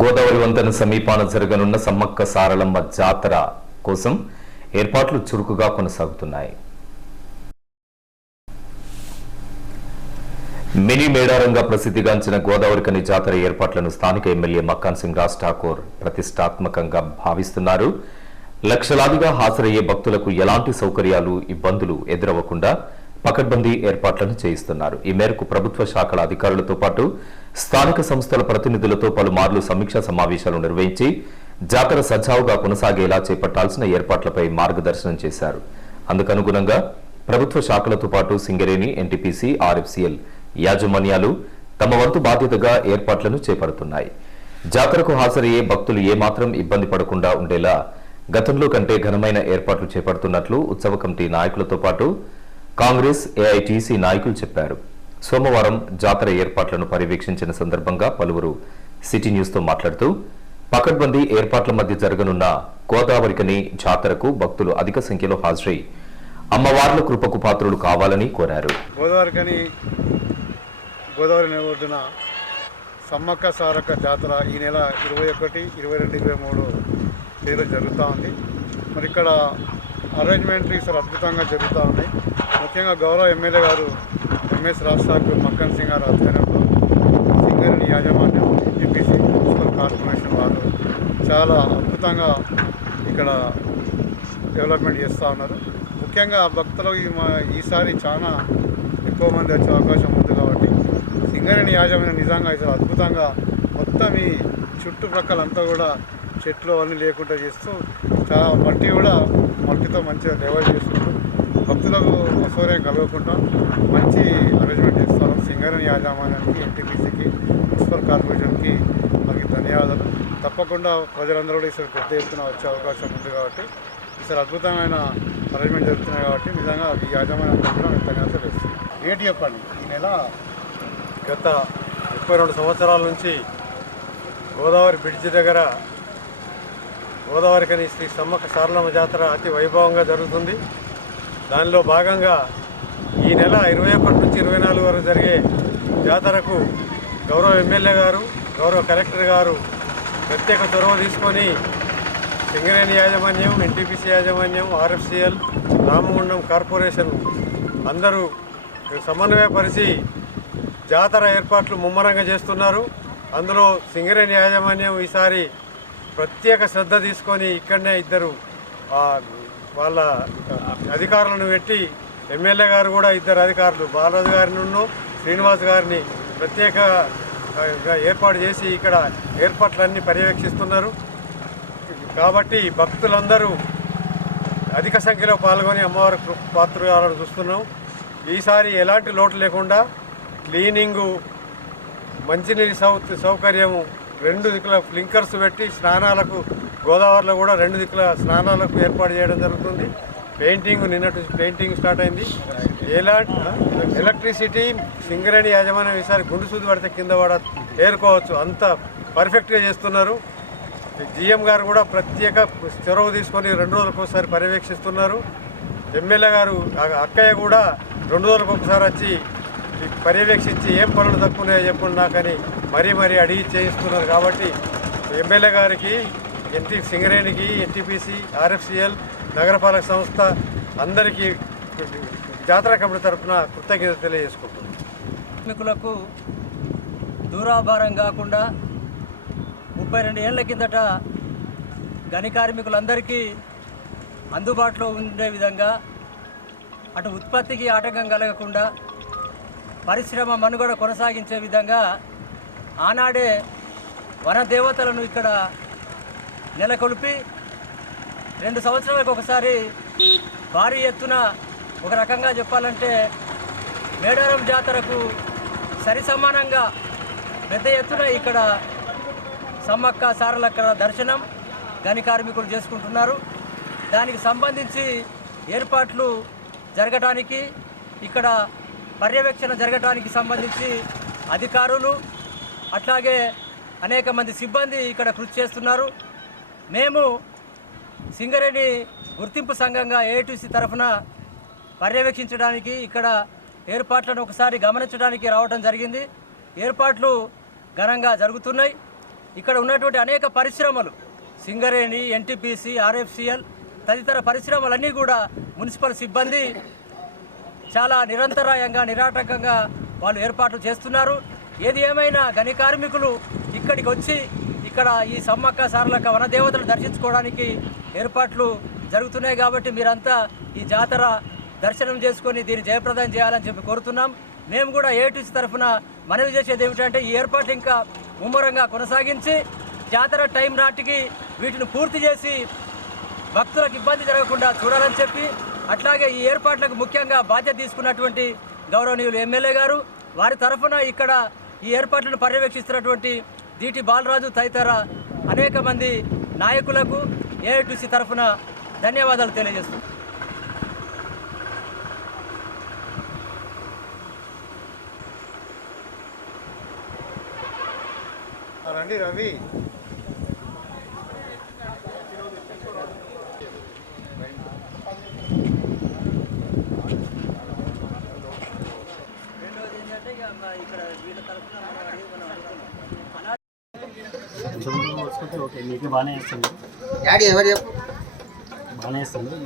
గోదావరి వంతెన సమీపాన జరగనున్న సమ్మక్క సారలమ్మ జాతర కోసం ఏర్పాట్లు చురుకుగా కొనసాగుతున్నాయి. మినీ మేడారంగా ప్రసిద్ధిగాంచిన గోదావరికని జాతర ఏర్పాట్లను స్థానిక ఎమ్మెల్యే మక్కాన్ సింగ్ రాజ్ ఠాకూర్ ప్రతిష్టాత్మకంగా భావిస్తున్నారు. లక్షలాదిగా హాజరయ్యే భక్తులకు ఎలాంటి సౌకర్యాలు ఇబ్బందులు ఎదురవ్వకుండా పకడ్బందీ ఏర్పాట్లను చేయిస్తున్నారు. ఈ మేరకు ప్రభుత్వ శాఖల అధికారులతో పాటు స్థానిక సంస్థల ప్రతినిధులతో పలుమార్లు సమీక్షా సమావేశాలు నిర్వహించి జాతర సజావుగా కొనసాగేలా చేపట్టాల్సిన ఏర్పాట్లపై మార్గదర్శనం చేశారు. అందుకనుగుణంగా ప్రభుత్వ శాఖలతో పాటు సింగరేణి ఎన్టీపీసీ ఆర్ఎఫ్సీఎల్ యాజమాన్యాలు తమ వంతు బాధ్యతగా ఏర్పాట్లను చేపడుతున్నాయి. జాతరకు హాజరయ్యే భక్తులు ఏమాత్రం ఇబ్బంది పడకుండా ఉండేలా గతంలో కంటే ఘనమైన ఏర్పాట్లు చేపడుతున్నట్లు ఉత్సవ కమిటీ నాయకులతో పాటు కాంగ్రెస్ ఏఐటీసీ నాయకులు చెప్పారు. సోమవారం జాతర ఏర్పాట్లను పర్యవేక్షించిన సందర్భంగా పలువురు సిటీ న్యూస్తో మాట్లాడుతూ పకడ్బందీ ఏర్పాట్ల మధ్య జరగనున్న గోదావరికని జాతరకు భక్తులు అధిక సంఖ్యలో హాజరై అమ్మవార్ల కృపకు పాత్రులు కావాలని కోరారు. గోదావరికని గోదావరి నది ఒడ్డున సమ్మక్క సారక్క జాతర ఈ నెల ఇరవై ఒకటి ఇరవై రెండు ఇరవై మూడు తేదీలో జరుగుతూ ఉంది. మరి ఇక్కడ అరేంజ్మెంట్లు ఈసారి అద్భుతంగా జరుగుతూ ఉన్నాయి. ముఖ్యంగా గౌరవ ఎమ్మెల్యే గారు ఎంఎస్ రాజ్ మక్కన్ సింగ్ గారు ఆధ్వర్యంలో సింగరేణి యాజమాన్యం ఎంపీసీ మున్సిపల్ కార్పొరేషన్ వారు చాలా అద్భుతంగా ఇక్కడ డెవలప్మెంట్ చేస్తూ ఉన్నారు. ముఖ్యంగా భక్తులు మా- ఈసారి చాలా ఎక్కువ మంది వచ్చే అవకాశం ఉంది కాబట్టి సింగరేణి యాజమాన్యం నిజంగా ఈసారి అద్భుతంగా మొత్తం ఈ చుట్టుప్రక్కలంతా కూడా చెట్లు అవన్నీ లేకుండా చేస్తూ చాలా మట్టి కూడా మట్టితో మంచిగా డెవలప్ చేస్తుంది భక్తులకు అసౌర్యం కలగకుండా మంచి అరేంజ్మెంట్ చేస్తారు సింగరేణి యాజమాన్యానికి ఎన్టీపీసీకి మున్సిపల్ కార్పొరేషన్కి మనకి ధన్యవాదాలు. తప్పకుండా ప్రజలందరూ కూడా ఈసారి పెద్ద ఎత్తున వచ్చే అవకాశం ఉంది కాబట్టి ఈసారి అద్భుతమైన అరేంజ్మెంట్ జరుగుతున్నాయి కాబట్టి నిజంగా ఈ యాజమాన్యం కూడా మేము ధన్యవాదాలు వేస్తున్నాం రేటు చెప్పండి. ఈ నెల గత ముప్పై రెండు సంవత్సరాల నుంచి గోదావరి బ్రిడ్జ్ దగ్గర గోదావరికని శ్రీ సమ్మక్క సారలమ్మ జాతర అతి వైభవంగా జరుగుతుంది. దానిలో భాగంగా ఈ నెల ఇరవై ఒకటి నుంచి ఇరవై నాలుగు వరకు జరిగే జాతరకు గౌరవ ఎమ్మెల్యే గారు గౌరవ కలెక్టర్ గారు ప్రత్యేక చొరవ తీసుకొని సింగరేణి యాజమాన్యం ఎన్టీపీసీ యాజమాన్యం ఆర్ఎఫ్సిఎల్ రామగుండం కార్పొరేషన్ అందరూ సమన్వయపరిచి జాతర ఏర్పాట్లు ముమ్మరంగా చేస్తున్నారు. అందులో సింగరేణి యాజమాన్యం ఈసారి ప్రత్యేక శ్రద్ధ తీసుకొని ఇక్కడనే ఇద్దరు వాళ్ళ అధికారులను పెట్టి ఎమ్మెల్యే గారు కూడా ఇద్దరు అధికారులు బాలరాజు గారిను శ్రీనివాస్ గారిని ప్రత్యేక ఏర్పాటు చేసి ఇక్కడ ఏర్పాట్లన్నీ పర్యవేక్షిస్తున్నారు. కాబట్టి భక్తులందరూ అధిక సంఖ్యలో పాల్గొని అమ్మవారి కృ- పాత్రలను చూస్తున్నాం. ఈసారి ఎలాంటి లోటు లేకుండా క్లీనింగు మంచినీటి సౌ సౌకర్యము రెండు దిక్కుల ఫ్లింకర్స్ పెట్టి స్నానాలకు గోదావరిలో కూడా రెండు దిక్కుల స్నానాలకు ఏర్పాటు చేయడం జరుగుతుంది. పెయింటింగ్ నిన్నటి పెయింటింగ్ స్టార్ట్ అయింది. ఎలా ఎలక్ట్రిసిటీ సింగరేణి యాజమాన్యం ఈసారి గుండు సూది పడితే కింద పడ ఏరుకోవచ్చు. అంత పర్ఫెక్ట్గా చేస్తున్నారు. జిఎం గారు కూడా ప్రత్యేక చొరవ తీసుకొని రెండు రోజులకు ఒకసారి పర్యవేక్షిస్తున్నారు. ఎమ్మెల్యే గారు అక్కయ్య కూడా రెండు రోజులకు ఒకసారి వచ్చి పర్యవేక్షించి ఏం పనులు తక్కువ చెప్పండి నాకని మరీ మరీ అడిగి చేయిస్తున్నారు. కాబట్టి ఎమ్మెల్యే గారికి ఎన్టీ సింగరేణికి ఎన్టీపీసీ ఆర్ఎఫ్సిఎల్ నగరపాలక సంస్థ అందరికీ జాతర కమిటీ తరఫున కృతజ్ఞత తెలియజేసుకుంటున్నాను. కార్మికులకు దూరాభారం కాకుండా ముప్పై రెండు ఏళ్ళ కిందట గని కార్మికులందరికీ అందుబాటులో ఉండే విధంగా అటు ఉత్పత్తికి ఆటంకం కలగకుండా పరిశ్రమ మనుగడ కొనసాగించే విధంగా ఆనాడే వన దేవతలను ఇక్కడ నెలకొల్పి రెండు సంవత్సరాలకు ఒకసారి భారీ ఎత్తున ఒక రకంగా చెప్పాలంటే మేడారం జాతరకు సరి సమానంగా పెద్ద ఎత్తున ఇక్కడ సమ్మక్క సారలక్క దర్శనం గని కార్మికులు చేసుకుంటున్నారు. దానికి సంబంధించి ఏర్పాట్లు జరగటానికి ఇక్కడ పర్యవేక్షణ జరగటానికి సంబంధించి అధికారులు అట్లాగే అనేక మంది సిబ్బంది ఇక్కడ కృషి చేస్తున్నారు. మేము సింగరేణి గుర్తింపు సంఘంగా ఏటీసీ తరఫున పర్యవేక్షించడానికి ఇక్కడ ఏర్పాట్లను ఒకసారి గమనించడానికి రావడం జరిగింది. ఏర్పాట్లు ఘనంగా జరుగుతున్నాయి. ఇక్కడ ఉన్నటువంటి అనేక పరిశ్రమలు సింగరేణి ఎన్టీపీసీ ఆర్ఎఫ్సిఎల్ తదితర పరిశ్రమలన్నీ కూడా మున్సిపల్ సిబ్బంది చాలా నిరంతరాయంగా నిరాటకంగా వాళ్ళు ఏర్పాట్లు చేస్తున్నారు. ఏది ఏమైనా గని కార్మికులు ఇక్కడికి వచ్చి ఇక్కడ ఈ సమ్మక్క సారలక్క వనదేవతలు దర్శించుకోవడానికి ఏర్పాట్లు జరుగుతున్నాయి కాబట్టి మీరంతా ఈ జాతర దర్శనం చేసుకొని దీన్ని జయప్రదం చేయాలని చెప్పి కోరుతున్నాం. మేము కూడా ఏటీసీ తరఫున మనవి చేసేది ఏమిటంటే ఈ ఏర్పాట్లు ఇంకా ముమ్మరంగా కొనసాగించి జాతర టైం నాటికి వీటిని పూర్తి చేసి భక్తులకు ఇబ్బంది జరగకుండా చూడాలని చెప్పి అట్లాగే ఈ ఏర్పాట్లకు ముఖ్యంగా బాధ్యత తీసుకున్నటువంటి గౌరవనీయులు ఎమ్మెల్యే గారు వారి తరఫున ఇక్కడ ఈ ఏర్పాట్లను పర్యవేక్షిస్తున్నటువంటి దీటి బాలరాజు తదితర అనేక మంది నాయకులకు ఏఐటీసీ తరఫున ధన్యవాదాలు తెలియజేస్తున్నాం రండి రవి. రెండోది ఏంటంటే ఇక ఇక్కడ వీళ్ళ తరఫున ఓకే మీకు బాగానే వేస్తుంది డాడీ ఎవరు చెప్పు బాగానే వేస్తుంది